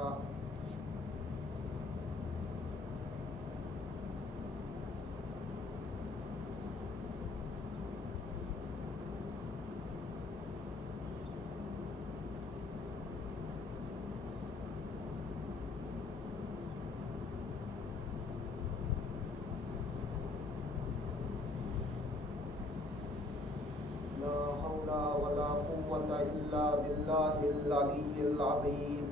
الفاتحة. لا حول ولا قوة إلا بالله العلي العظيم.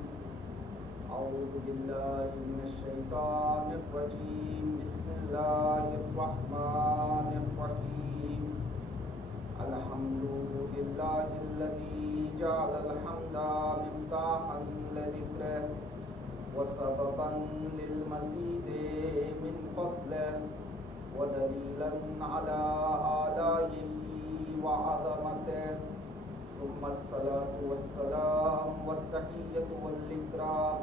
أعوذ بالله من الشيطان الرجيم. بسم الله الرحمن الرحيم. الحمد لله الذي جعل الحمد مفتاحا لذكره وسببا للمزيد من فضله ودليلا على آلائه وعظمته. ثم الصلاة والسلام والتحية والإكرام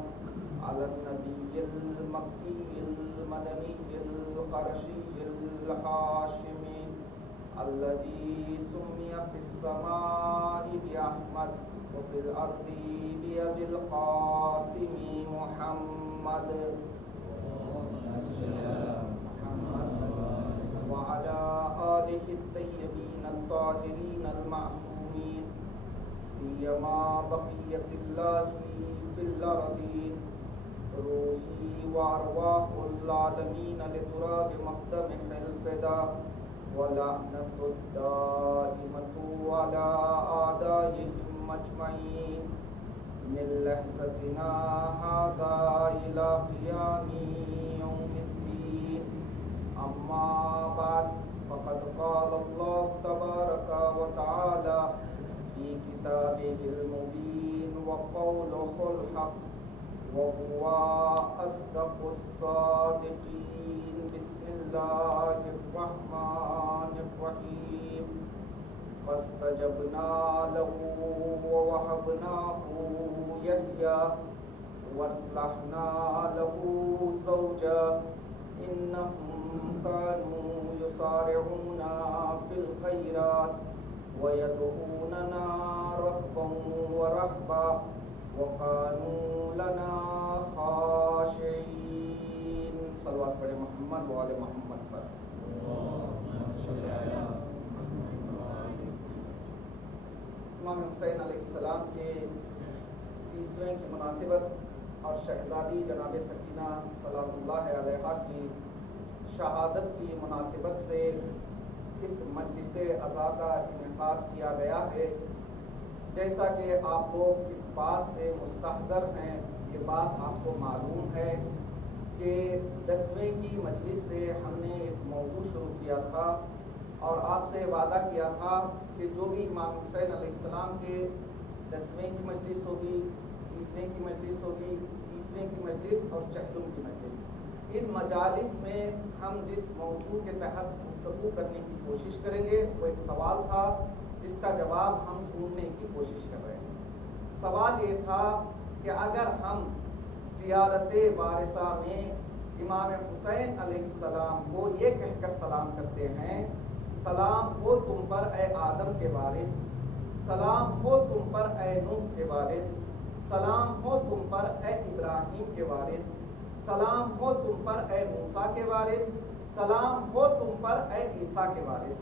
على النبي المكي المدني القرشي الهاشمي الذي سمي في السماء بأحمد وفي الأرض بأبي القاسم محمد وعلى آله الطيبين الطاهرين المعصومين سيما بقية الله في الأرضين. روحي وأرواح العالمين لتراب مقدمه الفداء ولعنة الدائمة على أعدائهم أجمعين من لحظتنا هذا إلى قيام يوم الدين. أما بعد فقد قال الله تبارك وتعالى في كتابه المبين وقوله الحق وهو أصدق الصادقين. بسم الله الرحمن الرحيم. فاستجبنا له ووهبناه يحيى واصلحنا له زوجا إنهم كانوا يسارعون في الخيرات ويدعوننا رغبا ورهبا وكانوا لنا خاشعين. صلوات پڑھے محمد وآل محمد پر. امام حسین علیہ السلام کے 30ویں کی مناسبت اور شہزادی جناب سکینہ سلام اللہ علیہا کی شہادت کی مناسبت سے اس مجلس عزا کا انعقاد کیا گیا ہے. جیسا کہ آپ لوگ اس بات سے مستحضر ہیں، یہ بات آپ کو معلوم ہے کہ 10ویں کی مجلس سے ہم نے ایک موضوع شروع کیا تھا اور آپ سے وعدہ کیا تھا کہ جو بھی امام حسین علیہ السلام کے 10ویں کی مجلس ہوگی، 20ویں کی مجلس ہوگی، 30ویں کی مجلس اور 40ویں کی مجلس، ان مجالس میں ہم جس موضوع کے تحت گفتگو کرنے کی کوشش کریں گے وہ ایک سوال تھا جس کا جواب ہم ڈھونڈنے کی کوشش کر رہے ہیں. سوال یہ تھا کہ اگر ہم زیارت وارثہ میں امام حسین علیہ السلام کو یہ کہہ کر سلام کرتے ہیں، سلام ہو تم پر اے آدم کے وارث، سلام ہو تم پر اے نوح کے وارث، سلام ہو تم پر اے ابراہیم کے وارث، سلام ہو تم پر اے موسیٰ کے وارث، سلام ہو تم پر اے عیسیٰ کے وارث.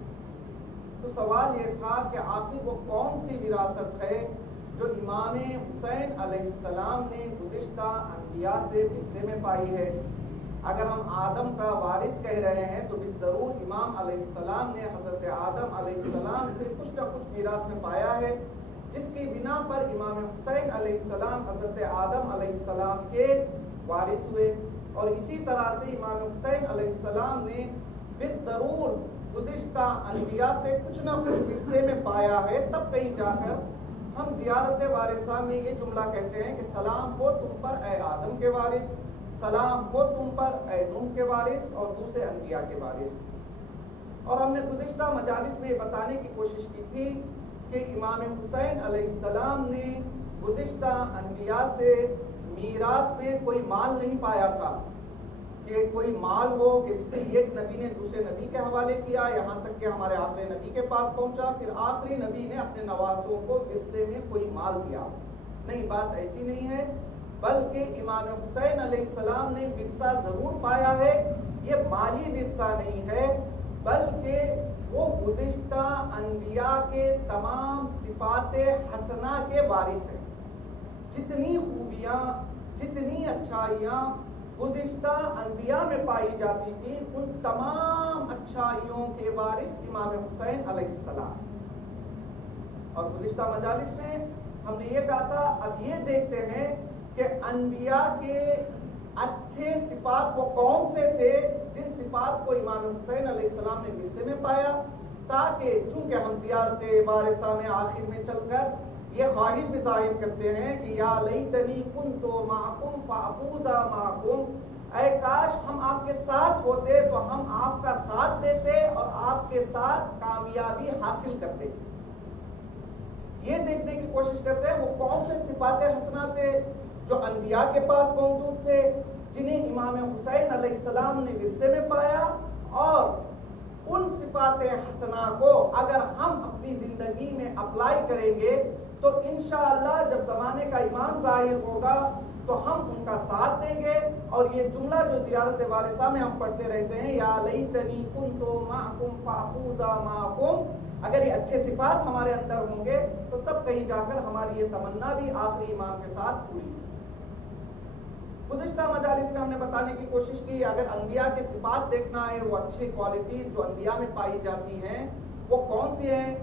تو سوال یہ تھا کہ آخر وہ کون سی وراثت ہے جو امام حسین علیہ السلام نے گزشتہ انبیاء سے ورثے میں پائی ہے. اگر ہم آدم کا وارث کہہ رہے ہیں تو ضرور امام علیہ السلام نے حضرت آدم علیہ السلام سے کچھ نہ کچھ میراث میں پایا ہے، جس کی بنا پر امام حسین علیہ السلام حضرت آدم علیہ السلام کے وارث ہوئے. اور اسی طرح سے امام حسین علیہ السلام نے بالضرور گزشتہ انبیاء سے کچھ نہ کچھ ورثے میں پایا ہے. تب کہیں جا کر ہم زیارت وارثہ میں یہ جملہ کہتے ہیں کہ سلام ہو تم پر اے آدم کے وارث، سلام ہو تم پر اے نوح کے وارث اور دوسرے انبیاء کے وارث. اور ہم نے گزشتہ مجالس میں یہ بتانے کی کوشش کی تھی کہ امام حسین علیہ السلام نے گزشتہ انبیاء سے میراث میں کوئی مال نہیں پایا تھا کہ کوئی مال ہو کہ جسے ایک نبی نے دوسرے نبی کے حوالے کیا، یہاں تک کہ ہمارے آخری نبی کے پاس پہنچا، پھر آخری نبی نے اپنے نواسوں کو ورثے میں کوئی مال دیا. نہیں، بات ایسی نہیں ہے، بلکہ امام حسین علیہ السلام نے ورثہ ضرور پایا ہے، یہ مالی ورثہ نہیں ہے، بلکہ وہ گزشتہ انبیاء کے تمام صفات حسنہ کے وارث ہیں۔ جتنی خوبیاں، جتنی اچھائیاں گزشتہ انبیاء میں پائی جاتی تھی، ان تمام اچھائیوں کے وارث امام حسین علیہ السلام۔ اور گزشتہ مجالس میں ہم نے یہ کہا تھا، اب یہ دیکھتے ہیں کہ انبیاء کے اچھے صفات وہ کون سے تھے جن صفات کو امام حسین علیہ السلام نے ورثے میں پایا، تاکہ چونکہ ہم زیارت وارثہ میں آخر میں چل کر یہ خواہش بھی ظاہر کرتے ہیں کہ یا لیتنی کنت معکم فافوز معکم، اے کاش ہم آپ کے ساتھ ہوتے تو ہم آپ کا ساتھ دیتے اور آپ کے ساتھ کامیابی حاصل کرتے۔ یہ دیکھنے کی کوشش کرتے ہیں وہ کون سے صفات حسنہ تھے جو انبیاء کے پاس موجود تھے، جنہیں امام حسین علیہ السلام نے ورثے میں پایا، اور ان صفات حسنہ کو اگر ہم اپنی زندگی میں اپلائی کریں گے تو انشاءاللہ جب زمانے کا امام ظاہر ہوگا تو ہم ان کا ساتھ دیں گے۔ اور یہ جملہ جو زیارت وارثہ میں ہم پڑھتے رہتے ہیں، یا لیتنی کنت معکم فافوز معکم، اگر یہ اچھے صفات ہمارے اندر ہوں گے تو تب کہیں جا کر ہماری یہ تمنا بھی آخری امام کے ساتھ پوری۔ گزشتہ مجالس میں ہم نے بتانے کی کوشش کی اگر انبیاء کے صفات دیکھنا ہے، وہ اچھی کوالٹیز جو انبیاء میں پائی جاتی ہیں وہ کون سی ہیں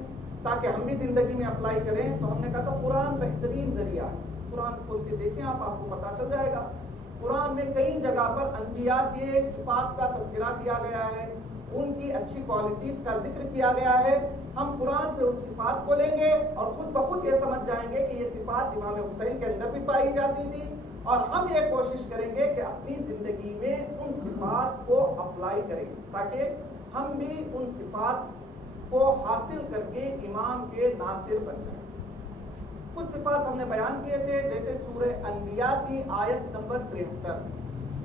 تاکہ ہم بھی زندگی میں اپلائی کریں، تو ہم نے کہا تھا قرآن بہترین ذریعہ ہے۔ قرآن کھول کے دیکھیں آپ کو پتہ چل جائے گا، قرآن میں کئی جگہ پر انبیاء کے صفات کا تذکرہ کیا گیا ہے، ان کی اچھی کوالٹیز کا ذکر کیا گیا ہے۔ ہم قرآن سے ان صفات کو لیں گے اور خود بخود یہ سمجھ جائیں گے کہ یہ صفات امام حسین کے اندر بھی پائی جاتی تھی، اور ہم یہ کوشش کریں گے کہ اپنی زندگی میں ان صفات کو اپلائی کریں تاکہ ہم بھی ان صفات کو حاصل کر کے امام کے ناصر بن جائیں۔ کچھ صفات ہم نے بیان کیے تھے، جیسے سورہ انبیاء کی آیت نمبر 73۔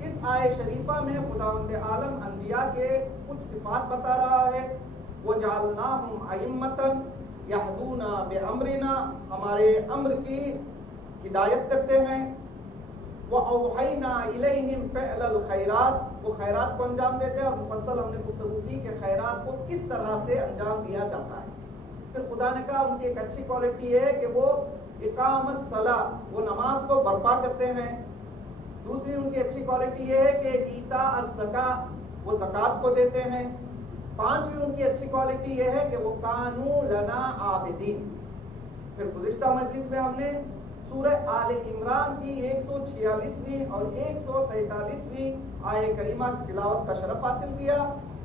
اس آیت شریفہ میں خداوند عالم انبیاء کے کچھ صفات بتا رہا ہے۔ وَجَعَلْنَاهُمْ أَئِمَّةً يَهْدُونَ بِأَمْرِنَا، ہمارے امر کی ہدایت کرتے ہیں۔ وَأَوْحَيْنَا إِلَيْهِمْ فِعْلَ الْخَيْرَاتِ، وہ خیرات کو انجام دیتے ہیں، اور مفصل ہم نے گفتگو کی کہ خیرات کو کس طرح سے انجام دیا جاتا ہے۔ پھر خدا نے کہا ان کی ایک اچھی کوالٹی یہ ہے کہ وہ اقام الصلاۃ، وہ نماز کو برپا کرتے ہیں۔ دوسری ان کی اچھی کوالٹی یہ ہے کہ ایتاء الزکاۃ، وہ زکوٰۃ کو دیتے ہیں۔ پانچویں ان کی اچھی کوالٹی یہ ہے کہ وہ کانوا لنا عابدین۔ پھر گزشتہ مجلس میں ہم نے سورہ آل عمران کی 146ویں اور 147ویں آیت کریمہ کی تلاوت کا شرف حاصل کیا،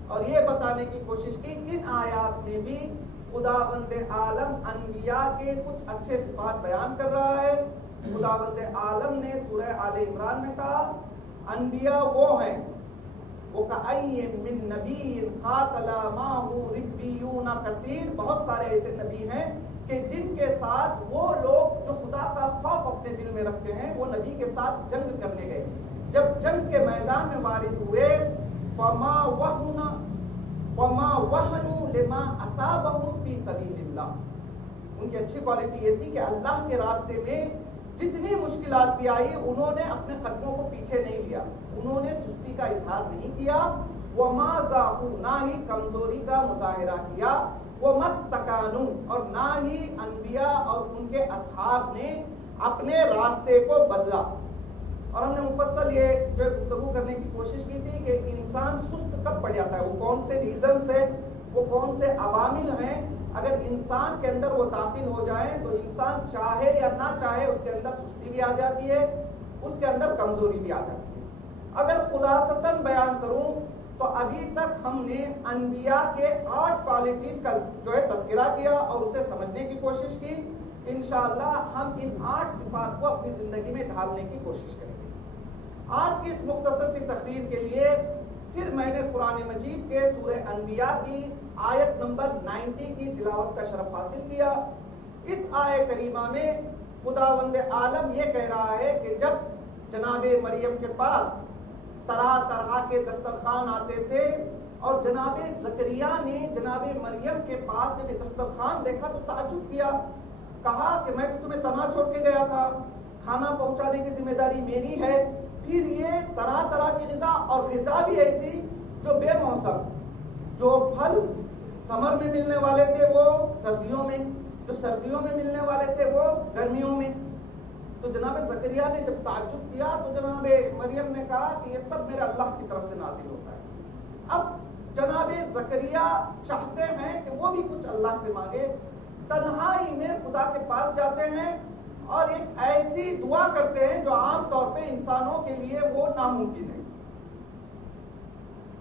اور یہ بتانے کی کوشش کی ان آیات میں بھی خداوند عالم انبیاء کے کچھ اچھے صفات بیان کر رہا ہے۔ خداوند عالم نے سورہ آل عمران میں کہا انبیاء وہ ہیں، وہ کأی من نبی قاتل معه ربیون کثیر، بہت سارے ایسے نبی ہیں کہ جن کے ساتھ وہ لوگ جو خدا کا خوف اپنے دل میں رکھتے ہیں وہ نبی کے ساتھ جنگ کرنے گئے، جب جنگ کے میدان میں وارد ہوئے فما وہنوا لما اصابهم فی سبیل اللہ، ان کی اچھی کوالٹی یہ تھی کہ اللہ کے راستے میں جتنی مشکلات بھی آئی انہوں نے اپنے قدموں کو پیچھے نہیں لیا، انہوں نے سستی کا اظہار نہیں کیا، وما ضعفوا، نہ ہی کمزوری کا مظاہرہ کیا، وما استکانوا، اور نہ ہی انبیاء اور ان کے اصحاب نے اپنے راستے کو بدلا۔ اور ہم نے مفصل یہ جو گفتگو کرنے کی کوشش کی تھی کہ انسان سست کب پڑ جاتا ہے، وہ کون سے ریزنز ہیں، وہ کون سے عوامل ہیں، اگر انسان کے اندر وہ داخل ہو جائیں تو انسان چاہے یا نہ چاہے اس کے اندر سستی بھی آ جاتی ہے، اس کے اندر کمزوری بھی آ جاتی ہے۔ اگر خلاصتاً بیان کروں تو ابھی تک ہم نے انبیاء کے 8 کوالٹیز کا جو ہے تذکرہ کیا اور اسے سمجھنے کی کوشش کی۔ انشاءاللہ ہم ان 8 صفات کو اپنی زندگی میں ڈھالنے کی کوشش کریں گے۔ آج کی اس مختصر سی تقریر کے لیے پھر میں نے قرآن مجید کے سورہ انبیاء کی آیت نمبر 90 کی تلاوت کا شرف حاصل کیا۔ اس آیت کریمہ میں خداوند عالم یہ کہہ رہا ہے کہ جب جناب مریم کے پاس طرح طرح کے دسترخوان آتے تھے اور جناب زکریا نے جناب مریم کے پاس جب یہ دسترخوان دیکھا تو تعجب کیا، کہا کہ میں تو تمہیں تنہا چھوڑ کے گیا تھا، کھانا پہنچانے کی ذمہ داری میری ہے. پھر یہ طرح طرح کی غذا، اور غذا بھی ایسی جو بے موسم، جو پھل سمر میں ملنے والے تھے وہ سردیوں میں، جو سردیوں میں ملنے والے تھے وہ گرمیوں میں. تو جناب زکریا نے جب تعجب کیا تو جناب مریم نے کہا کہ یہ سب میرے اللہ کی طرف سے نازل ہوتا ہے. اب جناب زکریا چاہتے ہیں کہ وہ بھی کچھ اللہ سے مانگے، تنہائی میں خدا کے پاس جاتے ہیں اور ایک ایسی دعا کرتے ہیں جو عام طور پہ انسانوں کے لیے وہ ناممکن ہے.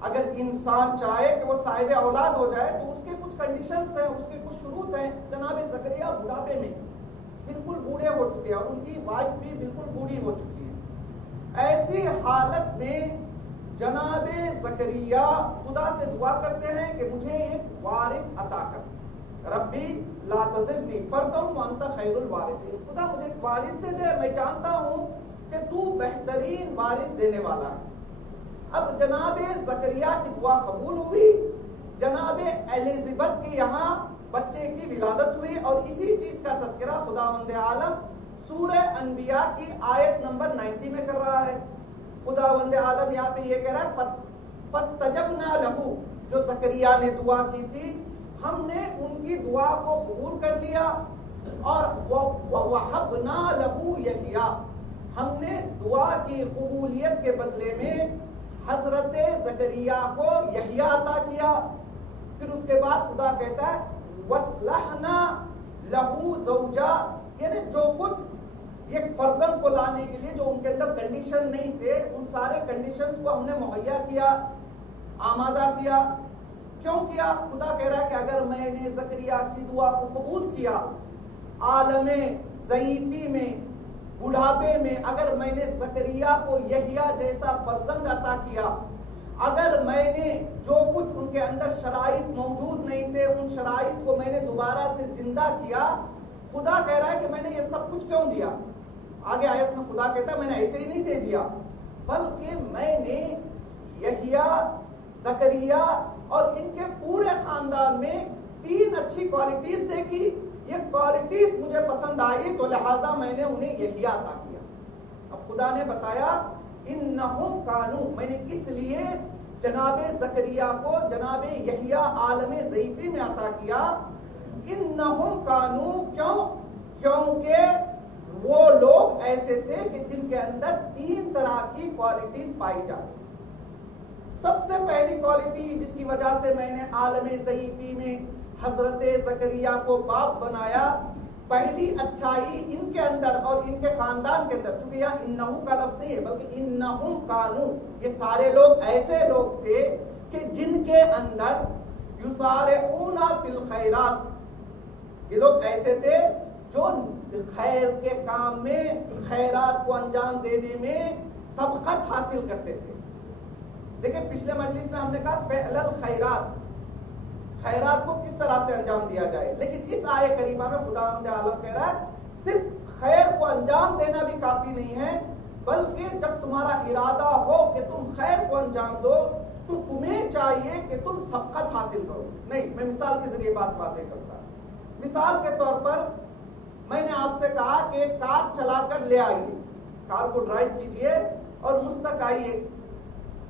اگر انسان چاہے کہ وہ صاحب اولاد ہو جائے تو اس کے کچھ کنڈیشنز ہیں، اس کے کچھ شروط ہیں. جناب زکریا بڑھاپے میں بالکل بوڑھے ہو چکے ہیں اور ان کی وائف بھی بالکل بوڑھی ہو چکی ہے. ایسی حالت میں جناب زکریا خدا سے دعا کرتے ہیں کہ مجھے ایک وارث عطا کر. ربی لا تذرنی فردا وانت خیر الوارثین. خدا مجھے ایک وارث دے دے، میں جانتا ہوں کہ تو بہترین وارث دینے والا ہے. اب جناب زکریا کی دعا قبول ہوئی. جناب ایلزبتھ کے یہاں بچے کی ولادت ہوئی، اور اسی چیز کا تذکرہ خداوند عالم سورہ انبیاء کی آیت نمبر 90 میں کر رہا ہے. خداوند عالم یہاں پہ یہ کہہ رہا ہے فاستجبنا لہ، جو زکریا نے دعا کی تھی ہم نے ان کی دعا کو قبول کر لیا. اور وَوَهَبْنَا لَهُ یحییٰ، ہم نے دعا کی قبولیت کے بدلے میں حضرت زکریا کو یحییٰ عطا کیا. پھر اس کے بعد خدا کہتا ہے وَأَصْلَحْنَا لَهُ زَوْجًا، یعنی جو کچھ ایک فرزند کو لانے کے لیے جو ان کے اندر کنڈیشن نہیں تھے، ان سارے کنڈیشنز کو ہم نے مہیا کیا، آمادہ کیا. کیوں کیا؟ خدا کہہ رہا ہے کہ اگر میں نے زکریا کی دعا کو قبول کیا، عالم ضعیفی میں، بڑھاپے میں اگر میں نے زکریا کو یحییٰ جیسا فرزند عطا کیا، اگر میں نے جو کچھ ان کے اندر شرائط موجود نہیں تھے ان شرائط کو میں نے دوبارہ سے زندہ کیا، خدا کہہ رہا ہے کہ میں نے یہ سب کچھ کیوں دیا؟ آگے آیت میں خدا کہتا ہے میں نے ایسے ہی نہیں دے دیا، بلکہ میں نے یحییٰ، زکریا اور ان کے پورے خاندان میں 3 اچھی کوالٹیز دیکھی. یہ کوالٹیز مجھے پسند آئی تو لہذا میں نے انہیں یحییٰ عطا کیا. اب خدا نے بتایا انہم کانو، میں نے اس لیے جناب زکریا کو جناب یحییٰ عالم ضعیفی میں عطا کیا. انہم کانو، کیونکہ وہ لوگ ایسے تھے کہ جن کے اندر 3 طرح کی کوالٹیز پائی جاتی. سب سے پہلی کوالٹی جس کی وجہ سے میں نے عالم ضعیفی میں حضرت زکریا کو باپ بنایا، پہلی اچھائی ان کے اندر اور ان کے خاندان کے اندر، چونکہ یہاں انہو کا لفظ نہیں ہے بلکہ انہم کانو، یہ سارے لوگ ایسے لوگ تھے کہ جن کے اندر یسارعون فی الخیرات، یہ لوگ ایسے تھے جو خیر کے کام میں، خیرات کو انجام دینے میں سبقت حاصل کرتے تھے. دیکھیں پچھلے مجلس میں ہم نے کہا فعل الخیرات، خیرات کو کس طرح سے انجام دیا جائے، لیکن اس آیت کریمہ میں خداوند عالم کہہ رہا ہے صرف خیر کو انجام دینا بھی کافی نہیں ہے، بلکہ جب تمہارا ارادہ ہو کہ تم خیر کو انجام دو تو تمہیں چاہیے کہ تم سبقت حاصل کرو. نہیں، میں مثال کے ذریعے بات واضح کرتا. مثال کے طور پر میں نے آپ سے کہا کہ کار چلا کر لے آئیے، کار کو ڈرائیو کیجئے اور مجھ تک آئیے.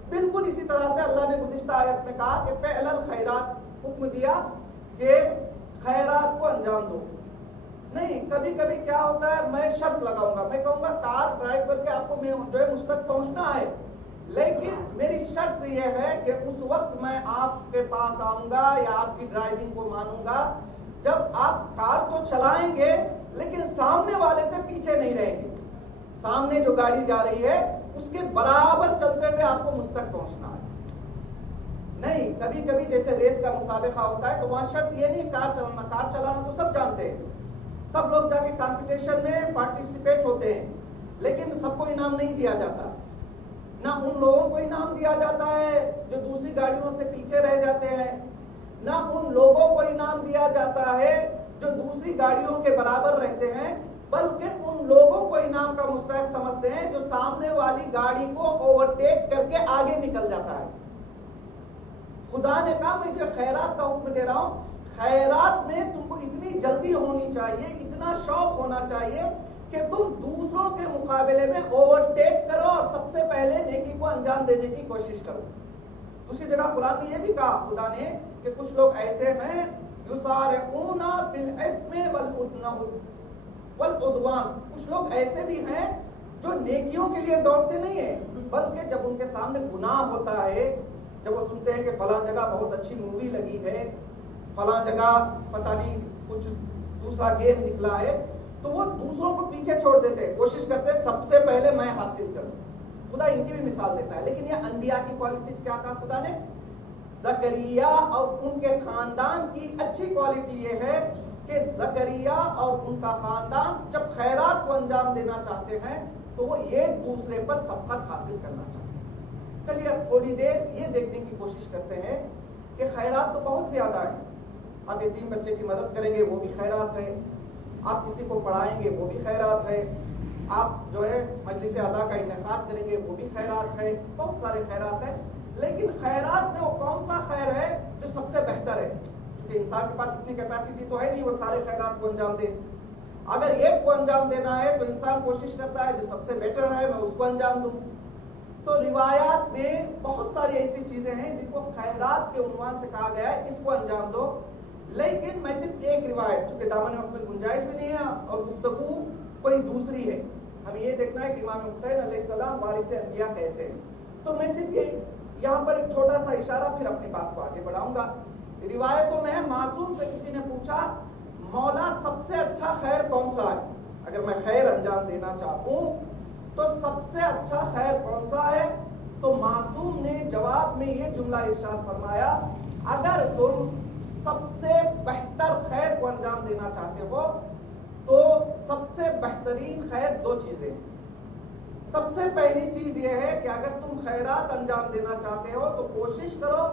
بالکل اسی طرح سے اللہ نے گزشتہ آیت میں کہا کہ فعل الخیرات، حکم دیا کہ خیرات کو انجام دو. نہیں، کبھی کبھی کیا ہوتا ہے میں شرط لگاؤں گا، میں کہوں گا کار ڈرائیو کر کے آپ کو جو ہے مجھ تک پہنچنا ہے، لیکن میری شرط یہ ہے کہ اس وقت میں آپ کے پاس آؤں گا یا آپ کی ڈرائیونگ کو مانوں گا جب آپ کار تو چلائیں گے لیکن سامنے والے سے پیچھے نہیں رہیں گے. سامنے جو گاڑی جا رہی ہے اس کے برابر چلتے ہوئے آپ کو مجھ تک پہنچنا ہے. نہیں، کبھی کبھی جیسے ریس کا مسابقہ ہوتا ہے تو وہاں شرط یہ نہیں کار چلانا تو سب جانتے ہیں، سب لوگ جا کے کمپٹیشن میں پارٹیسپیٹ ہوتے ہیں، لیکن سب کو انعام نہیں دیا جاتا. نہ ان لوگوں کو انعام دیا جاتا ہے جو دوسری گاڑیوں سے پیچھے رہ جاتے ہیں، نہ ان لوگوں کو انعام دیا جاتا ہے جو دوسری گاڑیوں کے برابر رہتے ہیں، بلکہ ان لوگوں کو انعام کا مستحق سمجھتے ہیں جو سامنے والی گاڑی کو اوورٹیک کر کے آگے نکل جاتا ہے. خدا نے کہا میں جو خیرات کا حکم دے رہا ہوں، خیرات میں تم کو اتنی جلدی ہونی چاہیے، اتنا شوق ہونا چاہیے کہ تم دوسروں کے مقابلے میں اوورٹیک کرو اور سب سے پہلے نیکی کو انجام دینے کی کوشش کرو. دوسری جگہ قرآن نے یہ بھی کہا خدا نے کہ کچھ لوگ ایسے ہیں یسارعون بالاثم والعدوان، کچھ لوگ ایسے بھی ہیں جو نیکیوں کے لیے دوڑتے نہیں ہیں، بلکہ جب ان کے سامنے گناہ ہوتا ہے، جب وہ سنتے ہیں کہ فلاں جگہ بہت اچھی مووی لگی ہے، فلاں جگہ پتہ نہیں کچھ دوسرا گیم نکلا ہے، تو وہ دوسروں کو پیچھے چھوڑ دیتے ہیں، کوشش کرتے ہیں سب سے پہلے میں حاصل کروں. خدا ان کی بھی مثال دیتا ہے. لیکن یہ انبیاء کی کوالٹیز کیا کہا خدا نے؟ زکریا اور ان کے خاندان کی اچھی کوالٹی یہ ہے کہ زکریا اور ان کا خاندان جب خیرات کو انجام دینا چاہتے ہیں تو وہ ایک دوسرے پر سبقت حاصل کرنا چاہتے ہیں. چلیے اب تھوڑی دیر یہ دیکھنے کی کوشش کرتے ہیں کہ خیرات تو بہت زیادہ ہے. آپ یتیم بچے کی مدد کریں گے وہ بھی خیرات ہے، آپ کسی کو پڑھائیں گے وہ بھی خیرات ہے، آپ جو ہے مجلس ادا کا انعقاد کریں گے وہ بھی خیرات ہے، بہت سارے خیرات ہیں. لیکن خیرات میں وہ کون سا خیر ہے جو سب سے بہتر ہے؟ کیونکہ انسان کے پاس اتنی کیپیسٹی تو ہے نہیں وہ سارے خیرات کو انجام دے. اگر ایک کو انجام دینا ہے تو انسان کوشش کرتا ہے جو سب سے بیٹر ہے میں اس کو انجام دوں. تو روایات میں بہت ساری ایسی چیزیں ہیں جن کو خیرات کے عنوان سے کہا گیا ہے اس کو انجام دو. لیکن میں صرف ایک روایت، چونکہ دامن وقت میں گنجائش بھی نہیں ہے اور گفتگو کوئی دوسری ہے، ہمیں یہ دیکھنا ہے کہ امام حسین علیہ السلام وارث انبیاء کیسے ہیں، تو میں صرف یہ یہاں پر ایک چھوٹا سا اشارہ پھر اپنی بات کو آگے بڑھاؤں گا. روایتوں میں معصوم سے کسی نے پوچھا مولا سب سے اچھا خیر کون سا ہے؟ اگر میں خیر انجام دینا چاہوں تو سب سے اچھا خیر کون سا ہے؟ تو معصوم نے جواب میں یہ جملہ ارشاد فرمایا اگر تم سب سے بہتر خیر کو انجام دینا چاہتے ہو تو سب سے بہترین خیر دو چیزیں ہیں. سب سے پہلی چیز یہ ہے کہ اگر تم خیرات انجام دینا چاہتے ہو تو کوشش کرو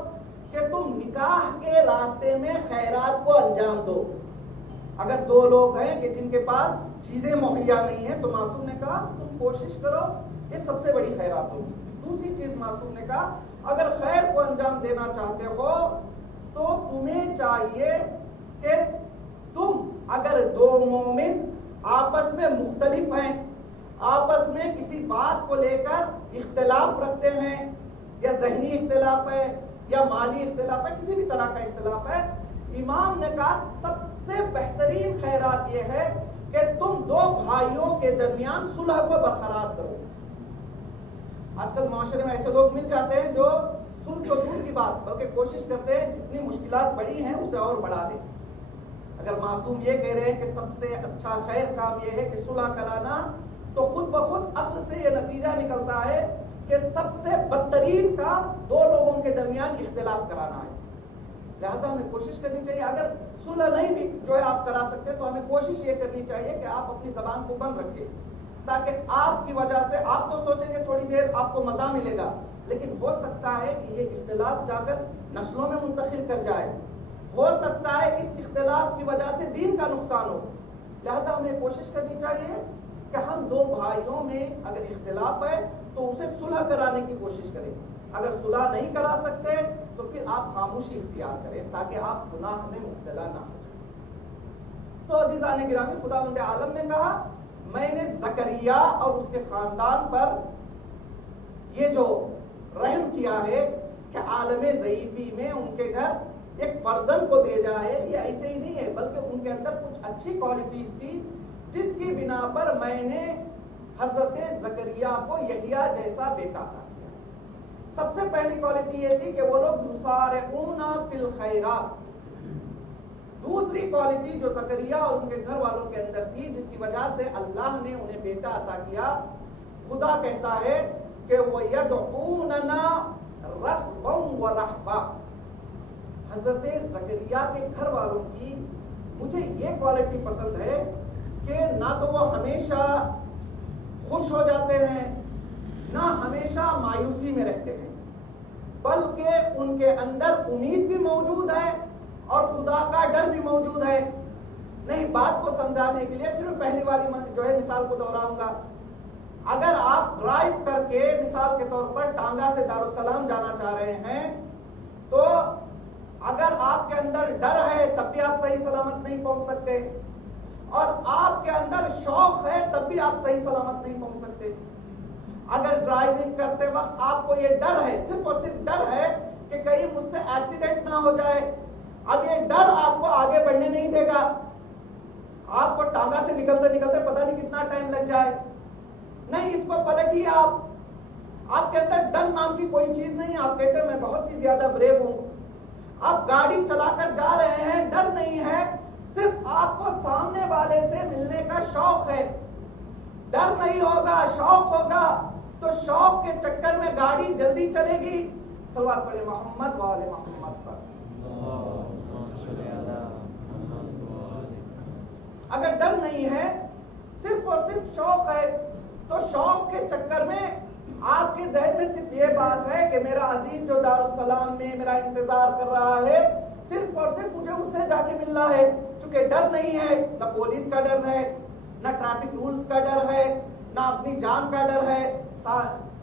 کہ تم نکاح کے راستے میں خیرات کو انجام دو. اگر دو لوگ ہیں کہ جن کے پاس چیزیں مہیا نہیں ہیں تو معصوم نے کہا تم کوشش کرو، یہ سب سے بڑی خیرات ہوگی. دوسری چیز معصوم نے کہا اگر خیر کو انجام دینا چاہتے ہو تو تمہیں چاہیے کہ تم اگر دو مومن آپس میں مختلف ہیں، آپس میں کسی بات کو لے کر اختلاف رکھتے ہیں، یا ذہنی اختلاف ہے یا مالی اختلاف ہے، کسی بھی طرح کا اختلاف ہے، امام نے کہا سب سے بہترین خیرات یہ ہے کہ تم دو بھائیوں کے درمیان صلح کو برقرار کرو. آج کل معاشرے میں ایسے لوگ مل جاتے ہیں جو صلح تو دور کی بات بلکہ کوشش کرتے ہیں جتنی مشکلات بڑی ہیں اسے اور بڑھا دیں. اگر معصوم یہ کہہ رہے ہیں کہ سب سے اچھا خیر کام یہ ہے کہ صلح کرانا، تو خود بخود عقل سے یہ نتیجہ نکلتا ہے کہ سب سے بدترین کام دو لوگوں کے درمیان اختلاف کرانا ہے. لہذا ہمیں کوشش کرنی چاہیے، اگر صلح نہیں بھی جو ہے آپ کرا سکتے تو ہمیں کوشش یہ کرنی چاہیے کہ آپ اپنی زبان کو بند رکھیں، تاکہ آپ کی وجہ سے آپ تو سوچیں گے تھوڑی دیر آپ کو مزہ ملے گا، لیکن ہو سکتا ہے کہ یہ اختلاف جا کر نسلوں میں منتقل کر جائے، ہو سکتا ہے اس اختلاف کی وجہ سے دین کا نقصان ہو. لہذا ہمیں کوشش کرنی چاہیے کہ ہم دو بھائیوں میں اگر اختلاف ہے تو اسے صلح کرانے کی کوشش کریں. اگر صلح نہیں کرا سکتے تو پھر آپ خاموشی اختیار کریں تاکہ آپ گناہ میں مبتلا نہ ہو جائیں. تو عزیزان گرامی، خداوند عالم نے کہا میں نے زکریا اور اس کے خاندان پر یہ جو رحم کیا ہے کہ عالم ضعیفی میں ان کے گھر ایک فرزند کو بھیجا ہے. یہ ایسے ہی نہیں ہے بلکہ ان کے اندر کچھ اچھی کوالٹیز تھی جس کی بنا پر میں نے حضرت زکریا کو یحییٰ جیسا بیٹا عطا کیا. سب سے پہلی کوالٹی یہ تھی کہ وہ لوگ یسارعون فی الخیرات. دوسری کوالٹی جو زکریا اور ان کے گھر والوں کے اندر تھی جس کی وجہ سے اللہ نے انہیں بیٹا عطا کیا، خدا کہتا ہے کہ وَيَدْعُونَنَا رَغْبًا وَرَهْبًا. حضرت زکریا کے گھر والوں کی مجھے یہ کوالٹی پسند ہے کہ نہ تو وہ ہمیشہ خوش ہو جاتے ہیں نہ ہمیشہ مایوسی میں رہتے ہیں، بلکہ ان کے اندر امید بھی موجود ہے اور خدا کا ڈر بھی موجود ہے. نہیں، بات کو سمجھانے کے لیے پھر میں پہلی والی جو ہے مثال کو دہراؤں گا. اگر آپ ڈرائیو کر کے مثال کے طور پر ٹانگا سے دارالسلام جانا چاہ رہے ہیں تو اگر آپ کے اندر ڈر ہے تب بھی آپ صحیح سلامت نہیں پہنچ سکتے. اور آپ کے اندر شوق ہے تب بھی آپ صحیح سلامت نہیں پہنچ سکتے. اگر ڈرائیونگ کرتے وقت آپ کو یہ ڈر ہے, صرف اور صرف ڈر ہے کہ کہیں مجھ سے ایکسیڈنٹ نہ ہو جائے, اب یہ ڈر آپ کو آگے بڑھنے نہیں دے گا. آپ کو ٹانگا سے نکلتے نکلتے پتہ نہیں کتنا ٹائم لگ جائے. نہیں, اس کو پلٹیے. آپ کے اندر ڈر نام کی کوئی چیز نہیں. آپ کہتے ہیں میں بہت ہی زیادہ بریو ہوں. آپ گاڑی چلا کر جا رہے ہیں, ڈر نہیں ہے, صرف آپ کو سامنے والے سے ملنے کا شوق ہے. ڈر نہیں ہوگا, شوق ہوگا, تو شوق کے چکر میں گاڑی جلدی چلے گی. صلوات پڑھے محمد وآل محمد پر. اگر ڈر نہیں ہے, صرف اور صرف شوق ہے, تو شوق کے چکر میں آپ کے ذہن میں صرف یہ بات ہے کہ میرا عزیز جو دارالسلام میں میرا انتظار کر رہا ہے, صرف اور صرف مجھے اس سے جا کے ملنا ہے. چونکہ ڈر نہیں ہے, نہ پولیس کا ڈر ہے, نہ ٹریفک رولز کا ڈر ہے, نہ اپنی جان کا ڈر ہے,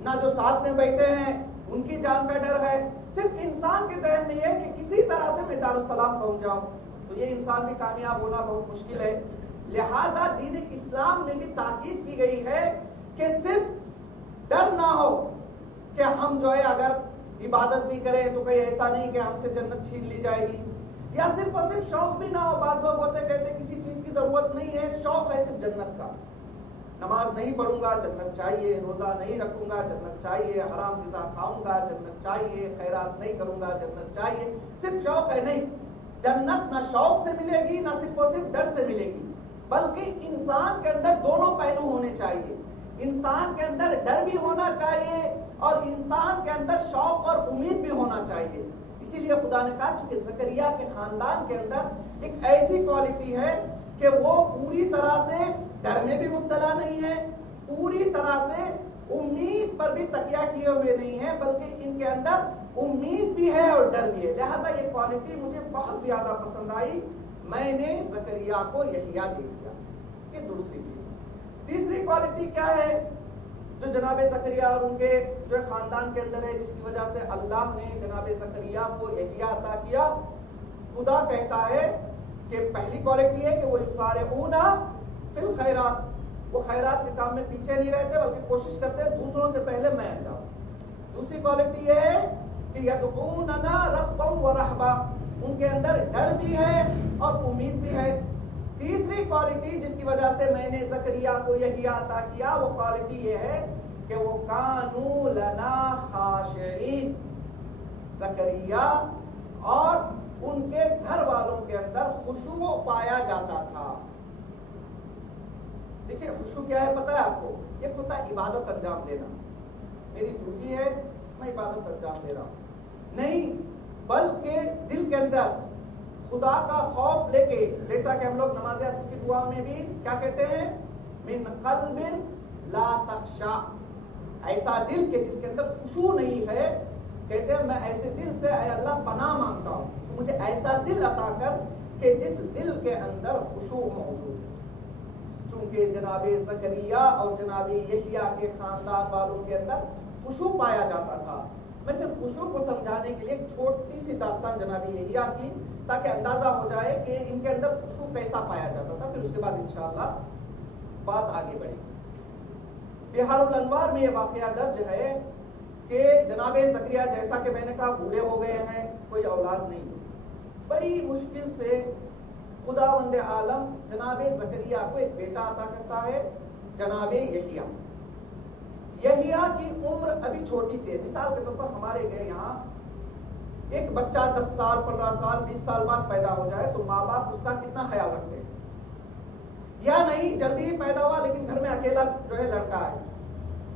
نہ جو ساتھ میں بیٹھے ہیں ان کی جان کا ڈر ہے. صرف انسان کے ذہن میں یہ ہے کہ کسی طرح سے میں دارالسلام پہنچ جاؤں. تو یہ انسان بھی کامیاب ہونا بہت مشکل ہے. لہذا دین اسلام میں بھی تاکید کی گئی ہے کہ صرف ڈر نہ ہو کہ ہم جو ہے اگر عبادت بھی کریں تو کہیں ایسا نہیں کہ ہم سے جنت چھین لی جائے گی, یا صرف اور صرف شوق بھی نہ ہو. بعض لوگ ہوتے کہتے کسی چیز کی ضرورت نہیں ہے, شوق ہے صرف جنت کا. نماز نہیں پڑھوں گا, جنت چاہیے. روزہ نہیں رکھوں گا, جنت چاہیے. حرام غذا کھاؤں گا, جنت چاہیے. خیرات نہیں کروں گا, جنت چاہیے. صرف شوق ہے. نہیں, جنت نہ شوق سے ملے گی, نہ صرف اور صرف ڈر سے ملے گی, بلکہ انسان کے اندر دونوں پہلو ہونے چاہیے. انسان کے اندر ڈر بھی ہونا چاہیے اور انسان کے اندر شوق اور امید بھی ہونا چاہیے. اسی لیے خدا نے کہا چونکہ زکریا کے خاندان کے اندر ایک ایسی کوالٹی ہے کہ وہ پوری طرح سے ڈر میں بھی مبتلا نہیں ہے, پوری طرح سے امید پر بھی تکیہ کیے ہوئے نہیں ہے, بلکہ ان کے اندر امید بھی ہے اور ڈر بھی ہے. لہذا یہ کوالٹی مجھے بہت زیادہ پسند آئی, میں نے زکریا کو یحییٰ دے دیا. یہ دوسری چیز. تیسری کوالٹی کیا ہے جو جناب زکریا اور ان کے جو خاندان کے اندر ہے, جس کی وجہ سے اللہ نے جناب زکریا کو یحییٰ عطا کیا؟ خدا کہتا ہے کہ پہلی کوالٹی ہے کہ وہ یسارعون فی الخیرات, وہ خیرات کے کام میں پیچھے نہیں رہتے بلکہ کوشش کرتے ہیں دوسروں سے پہلے میں جاؤں. دوسری کوالٹی یہ ہے کہ یدعوننا رغبا ورہبا, ان کے اندر ڈر بھی ہے اور امید بھی ہے. تیسری کوالٹی جس کی وجہ سے میں نے زکریا کو یحییٰ عطا کیا, وہ کوالٹی یہ ہے کہ وہ کانوا لنا خاشعین. زکریا اور ان کے گھر والوں کے اندر خشوع پایا جاتا تھا. دیکھیے خشوع کیا ہے پتہ ہے آپ کو؟ ایک ہوتا ہے عبادت انجام دینا, میری ڈیوٹی ہے میں عبادت انجام دے رہا ہوں, نہیں بلکہ دل کے اندر خدا کا خوف لے کے, جیسا کہ ہم لوگ نماز عصر کی دعا میں بھی کیا کہتے ہیں, من قلب لا تخشع, ایسا دل کہ جس کے اندر خشوع نہیں ہے. کہتے ہیں میں ایسے دل سے اے اللہ پناہ مانگتا ہوں, تو مجھے ایسا دل عطا کر کہ جس دل کے اندر خشوع موجود ہے. چونکہ جناب زکریا اور جناب یحییٰ کے خاندان والوں کے اندر خشوع پایا جاتا تھا. میں صرف خشوع کو سمجھانے کے لیے ایک چھوٹی سی داستان جناب یحییٰ کی, تاکہ اندازہ ہو جائے کہ ان کے اندر خشوع کیسا پایا جاتا تھا. پھر اس کے بعد انشاءاللہ بات آگے بڑھے گی. بہار الانوار میں یہ واقعہ درج ہے کہ جناب زکریا جیسا کہ میں نے کہا بوڑھے ہو گئے ہیں, کوئی اولاد نہیں, بڑی مشکل سے خداوند عالم جناب زکریا کو ایک بیٹا عطا کرتا ہے, جناب یحییٰ. یحییٰ کی عمر ابھی چھوٹی سی ہے. مثال کے طور پر ہمارے گئے یہاں ایک بچہ 10 سال 15 سال 20 سال بعد پیدا ہو جائے تو ماں باپ اس کا کتنا خیال رکھتے ہیں, یا نہیں جلدی ہی پیدا ہوا لیکن گھر میں اکیلا جو ہے لڑکا ہے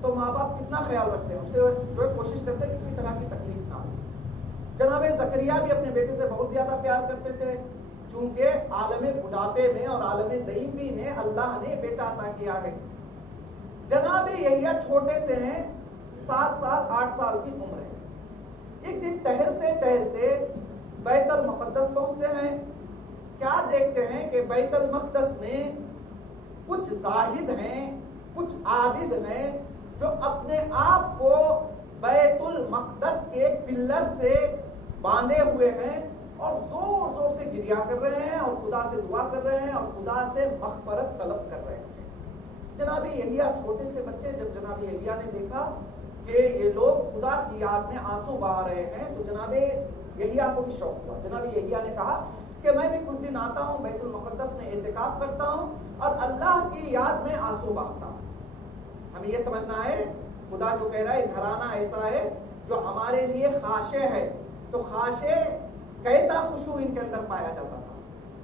تو ماں باپ کتنا خیال رکھتے ہیں, اسے جو ہے کوشش کرتے ہیں کسی طرح کی تکلیف نہ ہو. جناب زکریا بھی اپنے بیٹے سے بہت زیادہ پیار کرتے تھے, چونکہ عالم بڑھاپے میں اور عالم ضعیفی میں اللہ نے بیٹا عطا کیا ہے. جناب یحییٰ چھوٹے سے ہیں, 7 سال 8 سال کی عمر ہے. ایک دن ٹہلتے ٹہلتے بیت المقدس پہنچتے ہیں. کیا دیکھتے ہیں کہ بیت المقدس میں کچھ زاہد ہیں, کچھ عابد ہیں جو اپنے آپ کو بیت المقدس کے پلر سے باندھے ہوئے ہیں اور زور زور سے گریا کر رہے ہیں اور خدا سے دعا کر رہے ہیں اور خدا سے مغفرت طلب کر رہے ہیں۔ جناب یحییٰ چھوٹے سے بچے، جب جناب یحییٰ نے دیکھا کہ یہ لوگ خدا کی یاد میں آنسو بہا رہے ہیں تو جناب یحییٰ کو بھی شوق ہوا۔ جناب یحییٰ نے کہا کہ میں بھی کچھ دن آتا ہوں، بیت المقدس میں اعتکاف کرتا ہوں اور اللہ کی یاد میں آنسو بہاتا ہوں۔ ہمیں یہ سمجھنا ہے خدا جو کہہ رہا ہے گھرانہ ایسا ہے جو ہمارے لیے خاشع ہے، تو خاشع کیسا خشوع ان کے اندر پایا جاتا تھا۔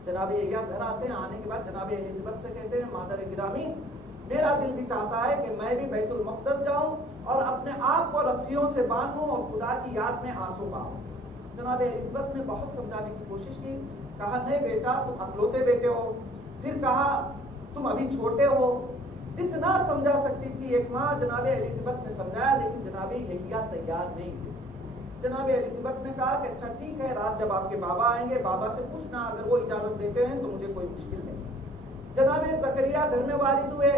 جناب یحییٰ گھر آتے ہیں، آنے کے بعد جناب الیزابت سے کہتے ہیں مادر گرامی میرا دل بھی چاہتا ہے کہ میں بھی بیت المقدس جاؤں اور اپنے آپ کو رسیوں سے باندھوں اور خدا کی یاد میں آنسو بہاؤں۔ جناب الیزابت نے بہت سمجھانے کی کوشش کی، کہا نہیں بیٹا تم اکلوتے بیٹے ہو، پھر کہا تم ابھی چھوٹے ہو۔ جتنا سمجھا سکتی تھی ایک ماں جناب الیزابت نے سمجھایا، لیکن جناب یحییٰ تیار نہیں ہوئے۔ جناب الیزابت نے کہا کہ اچھا ٹھیک ہے، رات جب آپ کے بابا آئیں گے بابا سے پوچھنا، اگر وہ اجازت دیتے ہیں تو مجھے کوئی مشکل نہیں۔ جناب زکریا گھر میں والد ہوئے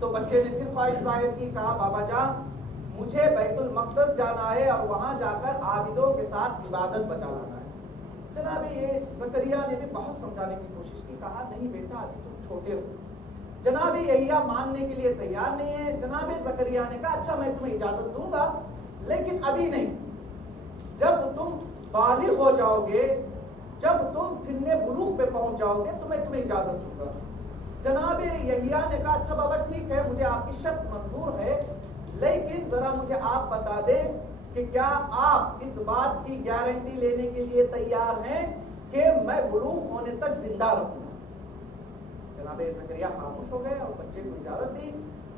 تو بچے نے پھر خواہش ظاہر کی، کہا بابا جان مجھے بیت المقدس جانا ہے اور وہاں جا کر عابدوں کے ساتھ عبادت بچا لانا ہے۔ جناب یہ زکریا نے بھی بہت سمجھانے کی کوشش کی، کہا نہیں بیٹا ابھی تم چھوٹے ہو۔ جناب یحییٰ ماننے کے لیے تیار نہیں ہے۔ جناب زکریا نے کہا اچھا میں تمہیں اجازت دوں گا لیکن ابھی نہیں، جب تم بالغ ہو جاؤ گے، جب تم سن بلوغ پہ پہنچ جاؤ گے تو میں تمہیں اجازت دوں گا۔ جناب یحییٰ نے کہا اچھا بابا ٹھیک ہے، مجھے آپ کی شرط منظور ہے، لیکن ذرا مجھے آپ بتا دیں کہ کیا آپ اس بات کی گارنٹی لینے کے لیے تیار ہیں کہ میں بلوغ ہونے تک زندہ رہوں؟ جناب زکریا خاموش ہو گئے اور بچے کو اجازت دی۔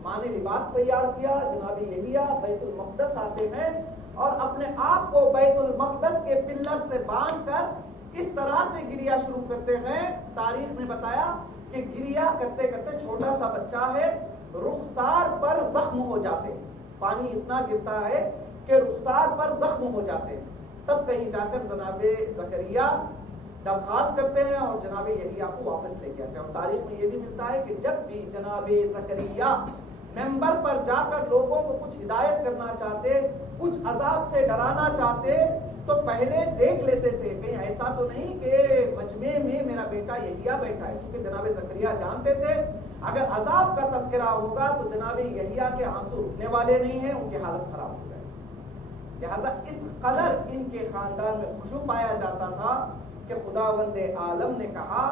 ماں نے لباس تیار کیا، جناب یحییٰ بیت المقدس آتے ہیں اور اپنے آپ کو بیت المقدس کے پلر سے باندھ کر اس طرح سے گریا شروع کرتے ہیں۔ تاریخ نے بتایا کہ گریا کرتے کرتے چھوٹا سا بچہ ہے، رخسار پر زخم ہو جاتے ہیں، پانی اتنا گرتا ہے کہ رخسار پر زخم ہو جاتے ہیں۔ تب کہیں جا کر جناب زکریا درخواست کرتے ہیں اور جناب یحییٰ کو واپس لے کے آتے ہیں۔ اور تاریخ میں یہ بھی ملتا ہے کہ جب بھی جناب زکریا ممبر پر جا کر لوگوں کو کچھ ہدایت کرنا چاہتے، کچھ عذاب سے ڈرانا چاہتے تو پہلے دیکھ لیتے تھے کہیں ایسا تو نہیں کہ مجمع میں میرا بیٹا یحییٰ بیٹھا ہے، کیونکہ جناب زکریا جانتے تھے اگر عذاب کا تذکرہ ہوگا تو جناب یحییٰ کے آنسو رکنے والے نہیں ہیں، ان کی حالت خراب ہو جائے گی۔ لہذا اس قدر ان کے خاندان میں خشوع پایا جاتا تھا کہ خداوند عالم نے کہا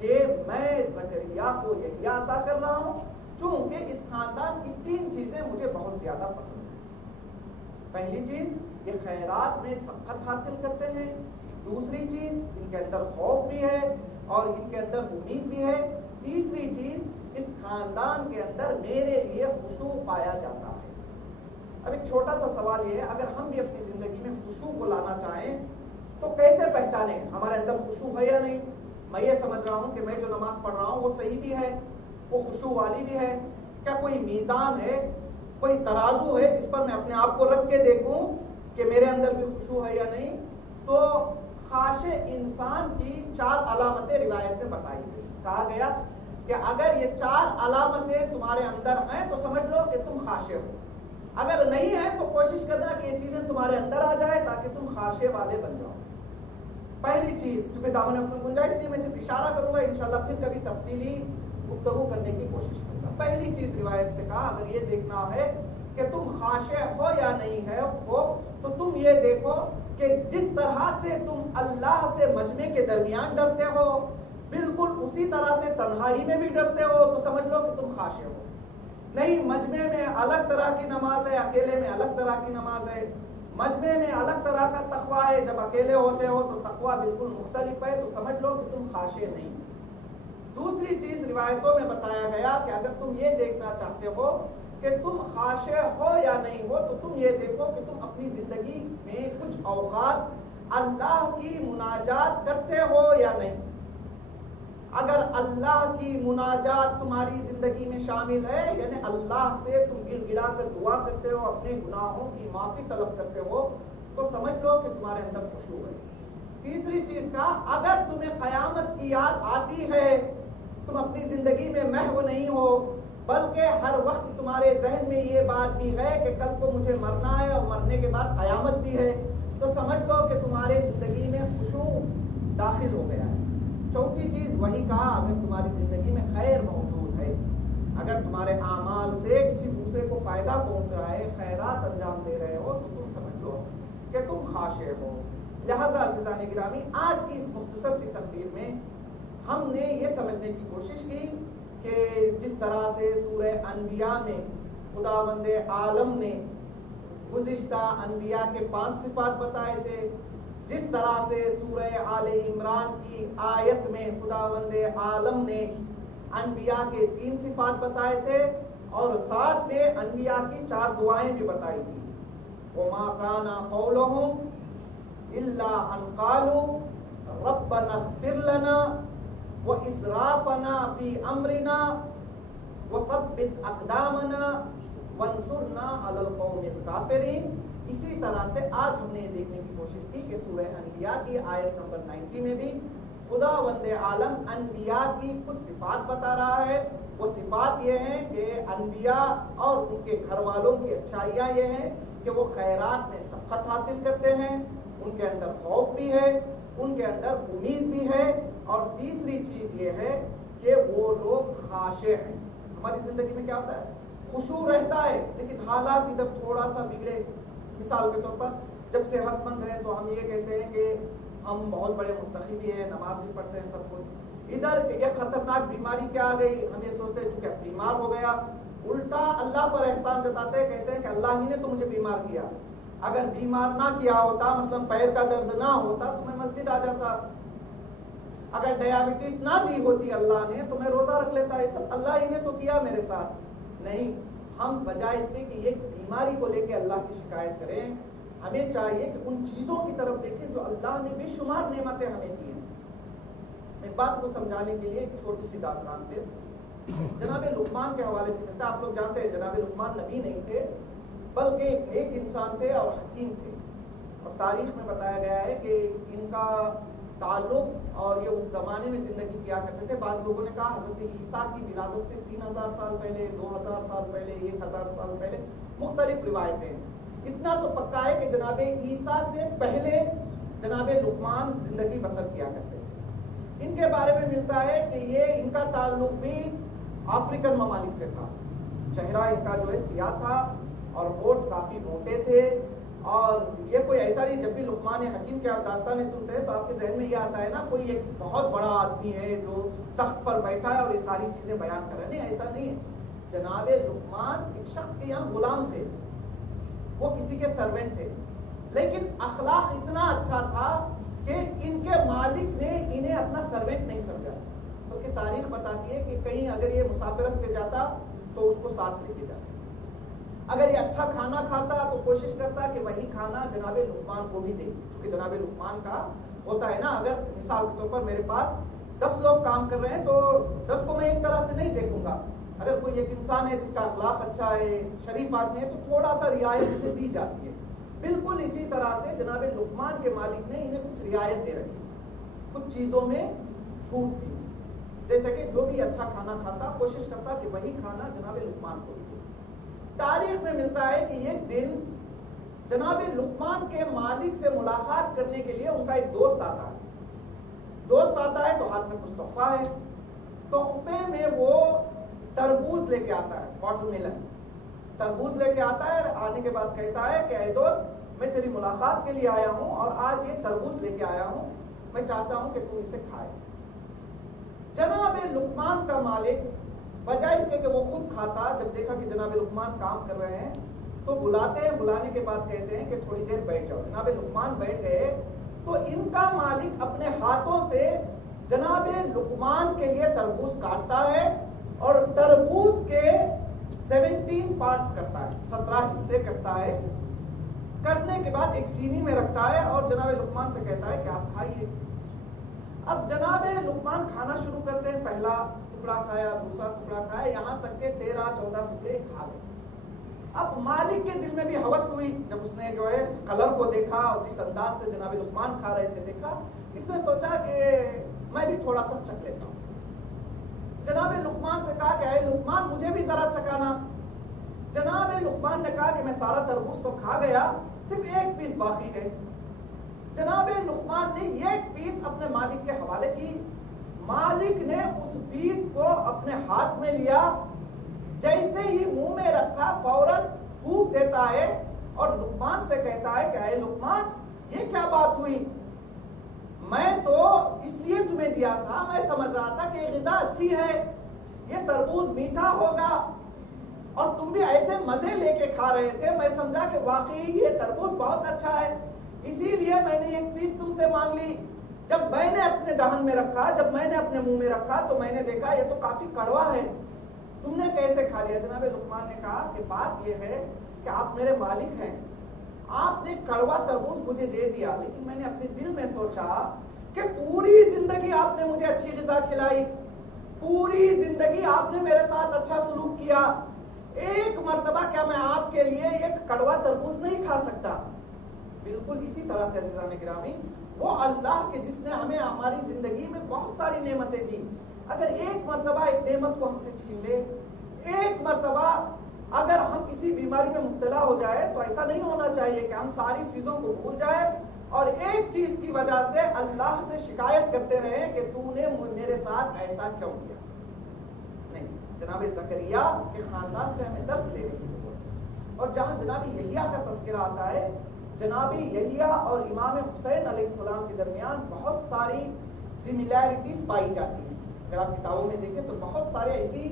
کہ میں زکریا کو یحییٰ عطا کر رہا ہوں چونکہ اس خاندان کی 3 چیزیں مجھے بہت زیادہ پسند ہیں۔ پہلی چیز یہ خیرات میں سبقت حاصل کرتے ہیں، دوسری چیز ان کے اندر خوف بھی ہے اور ان کے اندر امید بھی ہے، تیسری چیز اس خاندان کے اندر میرے لیے خشوع پایا جاتا ہے۔ اب ایک چھوٹا سا سوال یہ ہے، اگر ہم بھی اپنی زندگی میں خشوع کو لانا چاہیں تو کیسے پہچانیں ہمارے اندر خشوع ہے یا نہیں؟ میں یہ سمجھ رہا ہوں کہ میں جو نماز پڑھ رہا ہوں وہ صحیح بھی ہے، وہ خشوع والی بھی ہے، کیا کوئی میزان ہے، کوئی ترازو ہے جس پر میں اپنے آپ کو رکھ کے دیکھوں کہ میرے اندر بھی خشوع ہے یا نہیں؟ تو خاشع انسان کی 4 علامتیں روایت میں بتائی گئی۔ کہا گیا کہ اگر یہ 4 علامتیں تمہارے اندر ہیں تو سمجھ لو کہ تم خاشع ہو، اگر نہیں ہے تو کوشش کرنا کہ یہ چیزیں تمہارے اندر آ جائے تاکہ تم خاشع والے بن جاؤ۔ پہلی چیز، کیونکہ دامن اپنی گنجائش نہیں، میں صرف اشارہ کروں گا، انشاءاللہ پھر کبھی تفصیلی گفتگو کرنے کی کوشش کروں گا۔ پہلی چیز روایت میں کہا اگر یہ دیکھنا ہے کہ تم خاشع ہو یا نہیں ہے ہو تو تم یہ دیکھو کہ جس طرح سے تم اللہ سے مجمع کے درمیان ڈرتے ہو بالکل اسی طرح سے تنہائی میں بھی ڈرتے ہو تو سمجھ لو کہ تم خاشع ہو۔ نہیں مجمع میں الگ طرح کی نماز ہے، اکیلے میں الگ طرح کی نماز ہے، مجمع میں الگ طرح کا تقویٰ ہے، جب اکیلے ہوتے ہو تو تقویٰ بالکل مختلف ہے، تو سمجھ لو کہ تم خاشع نہیں۔ دوسری چیز روایتوں میں بتایا گیا کہ اگر تم یہ دیکھنا چاہتے ہو کہ تم خاشع ہو یا نہیں ہو تو تم یہ دیکھو کہ تم اپنی زندگی میں کچھ اوقات اللہ کی مناجات کرتے ہو یا نہیں۔ اگر اللہ کی مناجات تمہاری زندگی میں شامل ہے، یعنی اللہ سے تم گر گڑا کر دعا کرتے ہو، اپنے گناہوں کی معافی طلب کرتے ہو، تو سمجھ لو کہ تمہارے اندر خشوع ہے۔ تیسری چیز کا، اگر تمہیں قیامت کی یاد آتی ہے، تم اپنی زندگی میں محو نہیں ہو بلکہ ہر وقت تمہارے ذہن میں یہ بات بھی ہے کہ کل کو مجھے مرنا ہے اور مرنے کے بعد قیامت بھی ہے، تو سمجھ لو کہ تمہارے زندگی میں خشوع داخل ہو گیا ہے۔ چوتھی چیز وہی کہا، اگر تمہاری زندگی میں خیر موجود ہے، اگر تمہارے اعمال سے کسی دوسرے کو فائدہ پہنچ رہا ہے، خیرات انجام دے رہے ہو، تو تم سمجھ لو کہ تم خاشع ہو۔ لہذا عزیزان گرامی، آج کی اس مختصر سی تقریر میں ہم نے یہ سمجھنے کی کوشش کی کہ جس طرح سے سورہ انبیاء میں خداوند عالم نے گزشتہ انبیاء کے 5 صفات بتائے تھے، جس طرح سے سورہ آل عمران کی آیت میں خداوند عالم نے انبیاء کے 3 صفات بتائے تھے، اور ساتھ میں انبیاء کی 4 دعائیں بھی بتائی تھی۔ وَمَا كَانَ قَوْلُهُمْ إِلَّا أَنْ قَالُوا رَبَّنَا اغْفِرْ لَنَا وَإِسْرَافَنَا فِي أَمْرِنَا وَثَبِّتْ أَقْدَامَنَا وَانصُرْنَا عَلَى الْقَوْمِ الْكَافِرِينَ۔ اسی طرح سے آج ہم نے یہ دیکھنے کی کوشش کی کہ سورہ انبیاء کی آیت نمبر 90 میں بھی خداوند عالم انبیاء کی کچھ صفات بتا رہا ہے۔ وہ صفات یہ ہیں کہ انبیاء اور ان کے گھر والوں کی اچھائیاں یہ ہیں کہ وہ خیرات میں سبقت حاصل کرتے ہیں، ان کے اندر خوف بھی ہے، ان کے اندر امید بھی ہے، اور تیسری چیز یہ ہے کہ وہ لوگ خاشع ہیں۔ ہماری زندگی میں کیا ہوتا ہے؟ خشوع رہتا ہے، لیکن حالات ادھر تھوڑا سا بگڑے، مثال کے طور پر جب صحت مند ہے تو ہم یہ کہتے ہیں کہ ہم بہت بڑے متقی بھی ہیں، نماز بھی پڑھتے ہیں، سب کچھ۔ ادھر ایک خطرناک بیماری کیا آ گئی، ہم یہ سوچتے ہیں چونکہ بیمار ہو گیا، الٹا اللہ پر احسان جتاتے ہیں، کہتے ہیں کہ اللہ ہی نے تو مجھے بیمار کیا، اگر بیمار نہ کیا ہوتا، مثلا پیر کا درد نہ ہوتا تو میں مسجد آ جاتا، اگر ڈیابٹیز نہ دی ہوتی اللہ نے تو میں روزہ رکھ لیتا، یہ سب اللہ ہی نے تو کیا میرے ساتھ۔ نہیں، ہم بجائے اس کے کہ یہ بیماری کو لے کے اللہ کی شکایت کریں، ہمیں چاہیے کہ ان چیزوں کی طرف دیکھیں جو اللہ نے بے شمار نعمتیں ہمیں دی ہیں۔ ایک بات کو سمجھانے کے لیے ایک چھوٹی سی داستان پہ جناب لقمان کے حوالے سے ملتا ہے۔ آپ لوگ جانتے ہیں جناب لقمان نبی نہیں تھے، بلکہ ایک انسان تھے اور حکیم تھے، اور تاریخ میں بتایا گیا ہے کہ ان کا تعلق، اور یہ اس زمانے میں زندگی کیا کرتے تھے، بعض لوگوں نے کہا حضرت عیسیٰ کی ولادت سے 3000 سال پہلے، 2000 سال پہلے، 1000 سال پہلے، مختلف روایتیں ہیں۔ اتنا تو پکا ہے کہ جناب عیسیٰ سے پہلے جناب لقمان زندگی بسر کیا کرتے تھے۔ ان کے بارے میں ملتا ہے کہ یہ ان کا تعلق بھی افریقن ممالک سے تھا، چہرہ ان کا جو ہے سیاہ تھا اور ہونٹ کافی موٹے تھے، اور یہ کوئی ایسا نہیں، جب بھی لقمان حکیم کے آپ داستانیں سنتے ہیں تو آپ کے ذہن میں یہ آتا ہے نا کوئی ایک بہت بڑا آدمی ہے جو تخت پر بیٹھا ہے اور یہ ساری چیزیں بیان کر رہے ہیں، نہیں، ایسا نہیں ہے۔ جناب لقمان ایک شخص کے یہاں غلام تھے، وہ کسی کے سرونٹ تھے، لیکن اخلاق اتنا اچھا تھا کہ ان کے مالک نے انہیں اپنا سرونٹ نہیں سمجھا، بلکہ تاریخ بتاتی ہے کہ کہیں اگر یہ مسافرت پہ جاتا تو اس کو ساتھ لے کے جاتا، اگر یہ اچھا کھانا کھاتا تو کوشش کرتا کہ وہی کھانا جناب لقمان کو بھی دے، کیونکہ جناب لقمان کا ہوتا ہے نا، اگر مثال کے طور پر میرے پاس 10 لوگ کام کر رہے ہیں تو 10 کو میں ایک طرح سے نہیں دیکھوں گا، اگر کوئی ایک انسان ہے جس کا اخلاق اچھا ہے، شریف آدمی ہے، تو تھوڑا سا رعایت اسے دی جاتی ہے۔ بالکل اسی طرح سے جناب لقمان کے مالک نے انہیں کچھ رعایت دے رکھی تھی، کچھ چیزوں میں چھوٹ تھی، جیسے کہ جو بھی اچھا کھانا کھاتا کوشش کرتا کہ وہی کھانا جناب لقمان کو بھی دے۔ تاریخ میں ملتا ہے کہ ایک دن جناب لقمان کے مالک سے ملاقات کرنے کے لیے ان کا ایک دوست آتا ہے تو ہاتھ میں کچھ تحفہ ہے، تحفے میں وہ تربوز لے کے آتا ہے، واٹر میلن تربوز لے کے آتا ہے، آنے کے بعد کہتا ہے کہ اے دوست، میں تیری ملاقات کے لیے آیا ہوں اور آج یہ تربوز لے کے آیا ہوں، میں چاہتا ہوں کہ تو اسے کھائے۔ جناب لقمان کا مالک بجائے اس کے کہ وہ خود کھاتا، جب دیکھا کہ جناب لقمان کام کر رہے ہیں تو بلاتے ہیں، بلانے کے بعد کہتے ہیں کہ تھوڑی دیر بیٹھ جاؤ۔ جناب لقمان بیٹھ گئے تو ان کا مالک اپنے ہاتھوں سے جناب لقمان کے لیے تربوز کاٹتا ہے اور تربوز کے 17 پارٹس کرتا ہے، 17 حصے کرتا ہے، کرنے کے بعد ایک سینی میں رکھتا ہے اور جناب لقمان سے کہتا ہے کہ آپ کھائیے۔ اب جناب لقمان کھانا شروع کرتے ہیں، پہلا ٹکڑا کھایا، دوسرا ٹکڑا کھایا، یہاں تک کہ 13-14 ٹکڑے کھا گئے۔ اب مالک کے دل میں بھی ہوس ہوئی، جب اس نے جو ہے کلر کو دیکھا اور جس انداز سے جناب لقمان کھا رہے تھے دیکھا، اس نے سوچا کہ میں بھی تھوڑا سا چکھ لیتا ہوں۔ جناب لقمان سے کہا کہ اے لقمان، مجھے بھی ذرا چکانا۔ جناب لقمان نے کہا کہ میں سارا تربوز تو کھا گیا، صرف ایک پیس باقی ہے۔ جناب لقمان نے یہ پیس اپنے مالک کے حوالے کی، مالک نے اس پیس کو اپنے ہاتھ میں لیا، جیسے ہی منہ میں رکھا فوراً پھونک دیتا ہے اور لقمان سے کہتا ہے کہ اے لقمان یہ کیا بات ہوئی؟ میں تو اس لیے تمہیں دیا تھا، میں سمجھ رہا تھا کہ یہ غذا اچھی ہے، یہ تربوز میٹھا ہوگا، اور تم بھی ایسے مزے لے کے کھا رہے تھے، میں سمجھا کہ واقعی یہ تربوز بہت اچھا ہے، اسی لیے میں نے ایک پیس تم سے مانگ لی۔ جب میں نے اپنے دہن میں رکھا، جب میں نے اپنے منہ میں رکھا تو میں نے دیکھا یہ تو کافی کڑوا ہے، تم نے کیسے کھا لیا؟ جناب لقمان نے کہا کہ بات یہ ہے کہ آپ میرے مالک ہیں، آپ نے کڑوا تربوز مجھے دے دیا، لیکن میں نے اپنے دل میں سوچا کہ پوری زندگی آپ نے مجھے اچھی غذا کھلائی، پوری زندگی آپ نے میرے ساتھ اچھا سلوک کیا، ایک مرتبہ کیا میں آپ کے لیے ایک کڑوا تربوز نہیں کھا سکتا؟ بالکل اسی طرح سے عزیزان گرامی، وہ اللہ کے جس نے ہمیں ہماری زندگی میں بہت ساری نعمتیں دی، اگر ایک مرتبہ ایک نعمت کو ہم سے چھین لے، ایک مرتبہ اگر ہم کسی بیماری میں مبتلا ہو جائے تو ایسا نہیں ہونا چاہیے کہ ہم ساری چیزوں کو بھول جائیں اور ایک چیز کی وجہ سے اللہ سے شکایت کرتے رہے کہ تو نے میرے ساتھ ایسا کیوں کیا۔ نہیں، جناب زکریا کے خاندان سے ہمیں درس لینے کی ضرورت ہے۔ اور جہاں جناب یحییٰ کا تذکرہ آتا ہے، جناب یحییٰ اور امام حسین علیہ السلام کے درمیان بہت ساری سملیرٹیز پائی جاتی ہیں۔ اگر آپ کتابوں میں دیکھیں تو بہت سارے ایسی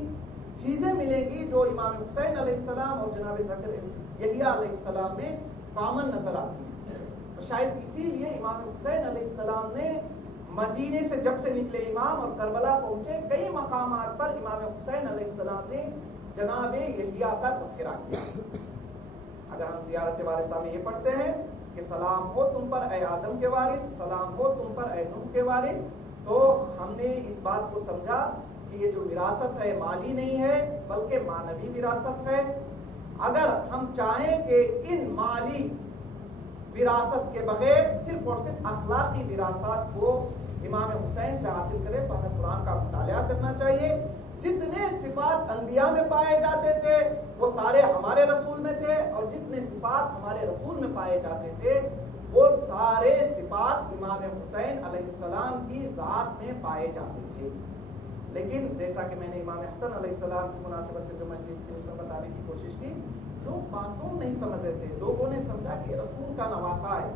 چیزیں ملیں گی جو امام حسین علیہ السلام اور جناب یحییٰ علیہ السلام میں کامن نظر آتی ہیں۔ شاید اسی لیے امام حسین علیہ السلام نے مدینے سے جب سے نکلے امام اور کربلا پہنچے، کئی مقامات پر امام حسین علیہ السلام نے جناب یحییٰ کا تذکرہ کیا۔ اگر ہم زیارت وارثہ میں یہ پڑھتے ہیں کہ سلام ہو تم پر اے آدم کے وارث، سلام ہو تم پر اے نوح کے وارث، تو ہم نے اس بات کو سمجھا کہ یہ جو وراثت ہے مالی نہیں ہے بلکہ معنوی وراثت ہے۔ اگر ہم چاہیں کہ ان مالی وراثت کے بغیر صرف اور صرف اخلاقی وراثت کو امام حسین سے حاصل کرے تو ہمیں قرآن کا مطالعہ کرنا چاہیے۔ جتنے صفات انبیاء میں پائے جاتے تھے وہ سارے ہمارے رسول میں تھے، اور جتنے صفات ہمارے رسول میں پائے جاتے تھے وہ سارے صفات امام حسین علیہ السلام کی ذات میں پائے جاتے تھے۔ لیکن جیسا کہ میں نے امام حسن علیہ السلام کی مناسبت سے جو مجلس تھی اس میں بتانے کی کوشش کی، لوگ معصوم نہیں سمجھ رہے تھے، لوگوں نے سمجھا کہ رسول کا نواسا ہے،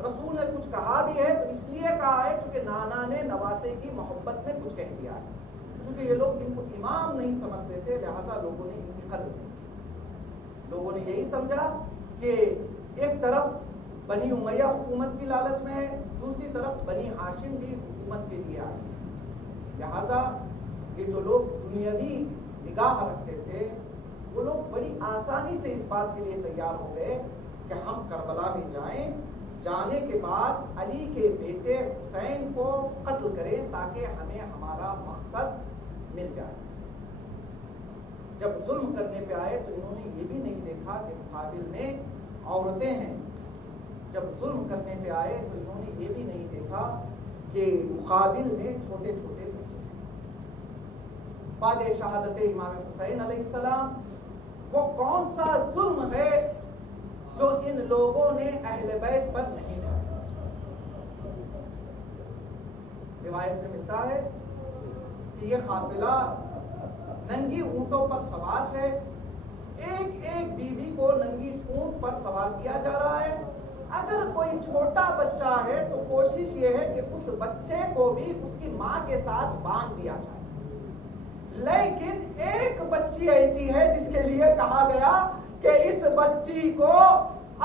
رسول نے کچھ کہا بھی ہے تو اس لیے کہا ہے کیونکہ نانا نے نواسے کی محبت میں کچھ کہہ دیا ہے۔ چونکہ یہ لوگ ان کو امام نہیں سمجھتے تھے لہٰذا لوگوں نے ان کی قدر نہیں کی۔ لوگوں نے یہی سمجھا کہ ایک طرف بنی امیہ حکومت کی لالچ میں ہے، دوسری طرف بنی ہاشم بھی حکومت کے لیے آئے، لہذا یہ جو لوگ دنیاوی نگاہ رکھتے تھے وہ لوگ بڑی آسانی سے اس بات کے لیے تیار ہو گئے کہ ہم کربلا میں جائیں، جانے کے بعد علی کے بیٹے حسین کو قتل کریں تاکہ ہمیں ہمارا مقصد مل جائے۔ جب ظلم کرنے پہ آئے تو انہوں نے یہ بھی نہیں دیکھا کہ مقابل میں عورتیں ہیں، جب ظلم کرنے پہ آئے تو انہوں نے یہ بھی نہیں دیکھا کہ مقابل میں چھوٹے چھوٹے بچے ہیں۔ بعد شہادت امام حسین علیہ السلام وہ کون سا ظلم ہے جو ان لوگوں نے اہل بیت پر نہیں کیا؟ روایت میں ملتا ہے کہ یہ قافلہ ننگی اونٹوں پر سوار ہے، ایک ایک بیوی کو ننگی اونٹ پر سوار کیا جا رہا ہے، اگر کوئی چھوٹا بچہ ہے تو کوشش یہ ہے کہ اس بچے کو بھی اس کی ماں کے ساتھ باندھ دیا جائے، لیکن ایک بچی ایسی ہے جس کے لیے کہا گیا کہ اس بچی کو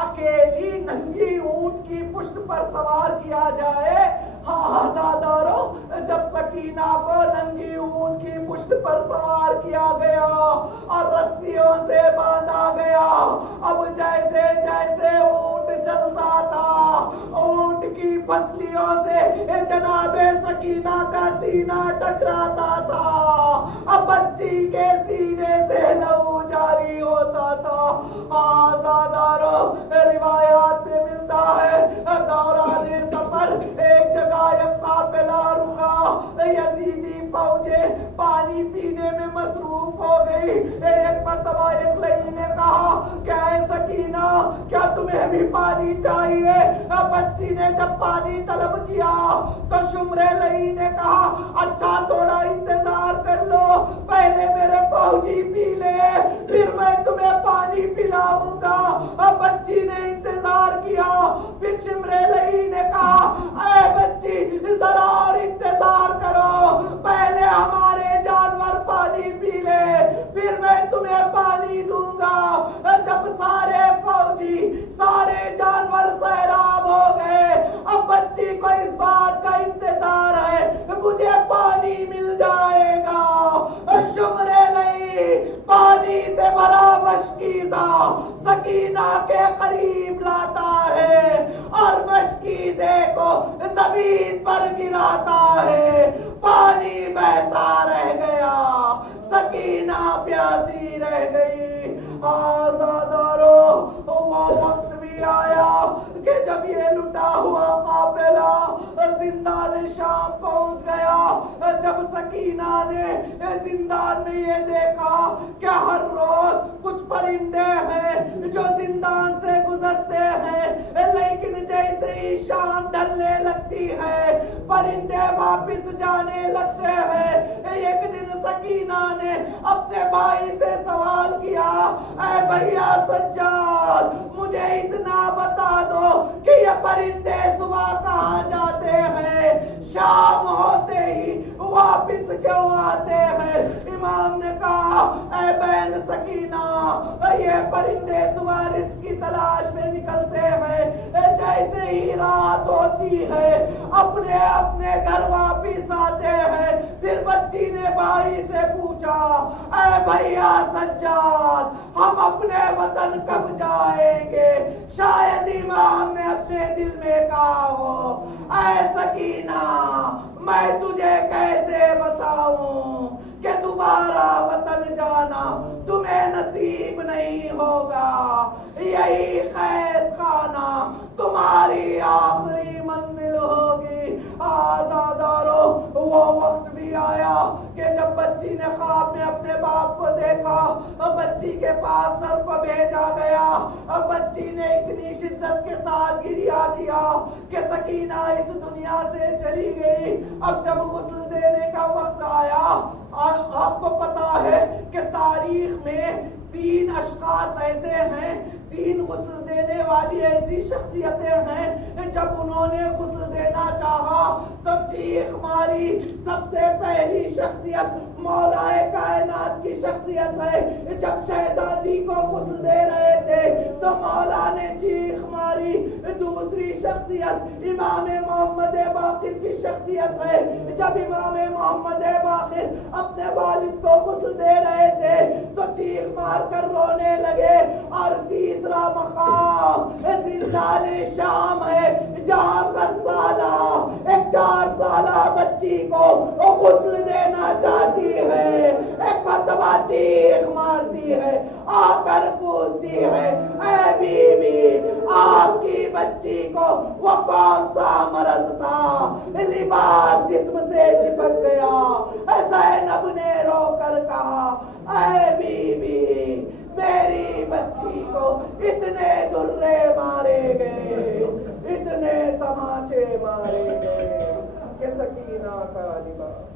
اکیلی ننگی اونٹ کی پشت پر سوار کیا جائے۔ ہاں دادارو، جب سکینہ کو ننگی اونٹ کی پشت پر سوار کیا گیا اور رسیوں سے باندھا گیا، اب جیسے جیسے اونٹ چلتا تھا اونٹ کی پسلیوں سے جناب سکینہ کا سینہ ٹکراتا تھا، اب بچی کے سینے سے لہو جاری ہوتا تھا۔ آزادارو، روایات میں ملتا ہے دوران سفر ایک جگہ ایک قافلہ رکا، یزیدی فوجیں پانی پینے میں مصروف ہو گئی، ایک مرتبہ ایک لئی نے کہا کہ اے سکینہ کیا تمہیں بھی پانی چاہیے؟ بچی نے جب پانی طلب کیا تو شمر لئی نے کہا اچھا تھوڑا انتظار کر لو، پہلے میرے فوجی پی لے پھر میں تمہیں پانی پلاؤں گا۔ اب بچی نے انتظار کیا، پھر شمر لئی نے کہا اے بچی ذرا اور انتظار کرو، پہلے ہمارے جانور پانی پی لے پھر میں تمہیں پانی دوں گا۔ جب سارے فوجی سارے جانور سیراب ہو گئے، اب بچی کو اس بات کا انتظار ہے مجھے پانی مل جائے گا۔ شمر لئی پانی سے بھرا مشکیزہ سکینہ کے قریب لاتا ہے اور مشکیزے کو زمین پر گراتا ہے، پانی بہتا رہ گیا، سکینہ پیاسی رہ گئی۔ آزادارو، وہ وقت بھی آیا کہ جب یہ لٹا ہوا قافلہ زندان شام پہنچ گیا، جب سکینہ نے زندان میں یہ دیکھا کہ ہر روز کچھ پرندے ہیں جو زندان سے گزرتے ہیں، لیکن جیسے ہی شام ڈھلنے لگتی ہے پرندے واپس جانے لگتے ہیں۔ ایک دن سکینہ نے اپنے بھائی سے سوال کیا، اے بھیا سجاد مجھے اتنا بتا دو کہ یہ پرندے صبح کہاں جاتے ہیں، شام ہوتے ہی واپس کیوں آتے ہیں؟ امام نے کہا اے بہن سکینہ، یہ پرندے صبح رزق کی تلاش میں نکلتے ہیں، جیسے ہی رات ہوتی ہے اپنے اپنے گھر واپس آتے ہیں۔ پھر بچی نے بھائی سے پوچھا، اے بھیا سجاد ہم اپنے وطن کب جائیں گے؟ شاید امام نے اپنے دل میں کہا ہو، اے سکینہ میں تجھے کیسے بتاؤں کہ دوبارہ وطن جانا تمہیں نصیب نہیں ہوگا، یہی قید خانہ تمہاری آخری منزل ہوگی۔ آزادارو، وہ وقت بھی آیا کہ جب بچی نے خواب میں اپنے باپ کو دیکھا، بچی کے پاس سر کو بھیجا گیا، بچی نے اتنی شدت کے ساتھ گریہ کیا کہ سکینہ اس دنیا سے چلی گئی۔ اب جب غسل دینے کا وقت آیا، آپ کو پتا ہے کہ تاریخ میں 3 اشخاص ایسے ہیں، 3 غسل دینے والی ایسی شخصیتیں ہیں، جب انہوں نے غسل دینا چاہا تو چیخ ماری۔ سب سے پہلی شخصیت مولا کائنات کی شخصیت ہے، جب شہزادی کو غسل دے رہے تھے تو مولا نے چیخ ماری۔ دوسری شخصیت امام محمد باقر کی شخصیت ہے، جب امام محمد باقر اپنے والد کو غسل دے رہے تھے تو چیخ مار کر رونے لگے۔ اور تیسرا مقام زندان شام ہے، جہاں ایک 4 سالہ بچی کو غسل دینا چاہتی ہے، ایک مرتبہ چیخ مارتی ہے، آ کر پوچھتی ہے، اے بیوی آپ کی بچی کو وہ کون سا مرض تھا، لباس جسم سے چپک گیا۔ زینب نے رو کر کہا، اے بیوی میری بچی کو اتنے درے مارے گئے، اتنے تماچے مارے گئے کہ سکینہ کا لباس